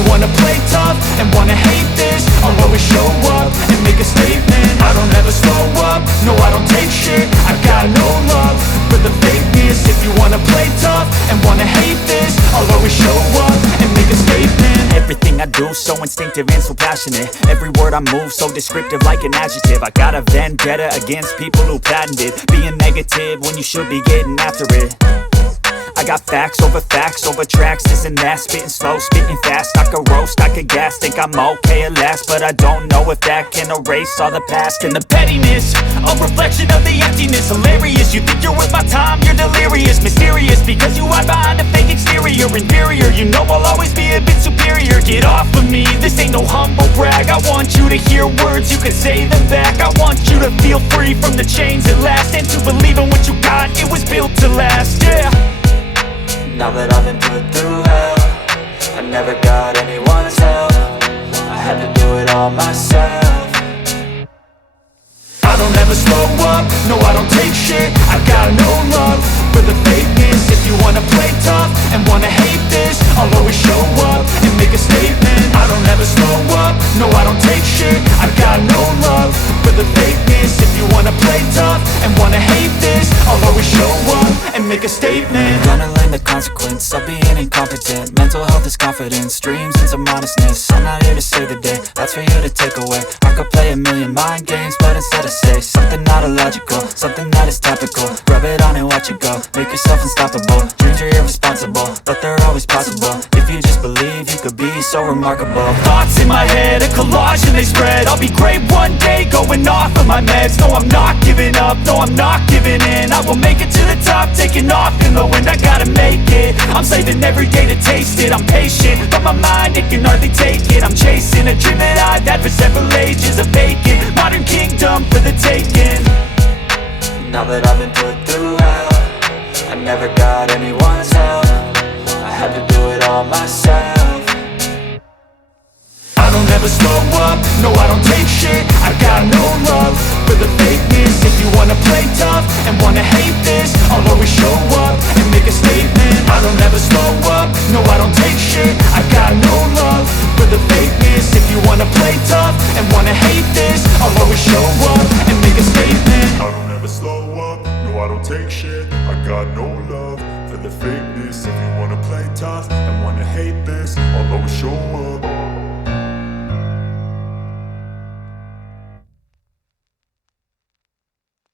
you wanna play tough and wanna hate this, I'll always show up and make a statement. I don't ever slow up, no I don't take shit. I got no love for the fakeness. If you wanna play tough and wanna hate this, I'll always show up and make a statement. Everything I do so instinctive and so passionate. Every word I move so descriptive like an adjective. I got a vendetta against people who patented being negative when you should be getting after it. I got facts over tracks, this and that. Spitting slow, spitting fast, I could roast, I could gas. Think I'm okay at last, but I don't know if that can erase all the past. And the pettiness, a reflection of the emptiness. Hilarious, you think you're worth my time, you're delirious. Mysterious, because you hide behind a fake exterior. Inferior, you know I'll always be a bit superior. Get off of me, this ain't no humble brag. I want you to hear words, you can say them back. I want you to feel free from the chains at last, and to believe in what you got, it was built to last, yeah. Now that I've been put through hell, I never got anyone's help. I had to do it all myself. I don't ever slow up, no I don't take shit. I got no love for the fakeness. If you wanna play tough and wanna hate this, I'll always show up and make a statement. I don't ever slow up, no I don't take shit. I got no love for the fakeness. If you wanna play tough and wanna hate this, I'll always show up and make a statement. I'm gonna learn the consequence of being incompetent. Mental health is confidence, dreams and some modestness. I'm not here to save the day, that's for you to take away. I could play a million mind games, but instead I say something not illogical, something that is topical. Rub it on and watch it go, make yourself unstoppable. Dreams are irresponsible, but they're always possible. If you just believe, you could be so remarkable. Thoughts in my head, a collage and they spread. I'll be great one day, going off of my meds. No I'm not giving up, no I'm not giving in. I will make it to the top, taking off in the wind. I gotta make it, I'm saving every day to taste it. I'm patient, but my mind, it can hardly take it. I'm chasing a dream that I've had for several ages. A vacant, modern kingdom for the taking. Now that I've been put through hell, I never got anyone's help. I had to do it all myself. I don't ever slow up, no I don't take shit. I got no love for the fakeness. If you wanna play tough and wanna hate this, I'll always show up and make a statement. I don't ever slow up, no I don't take shit. I got no love for the fakeness. If you wanna play tough and wanna hate this, I'll always show up and make a statement. I don't ever slow up, no I don't take shit. I got no love for the fakeness. If you wanna play tough and wanna hate this, I'll always show up.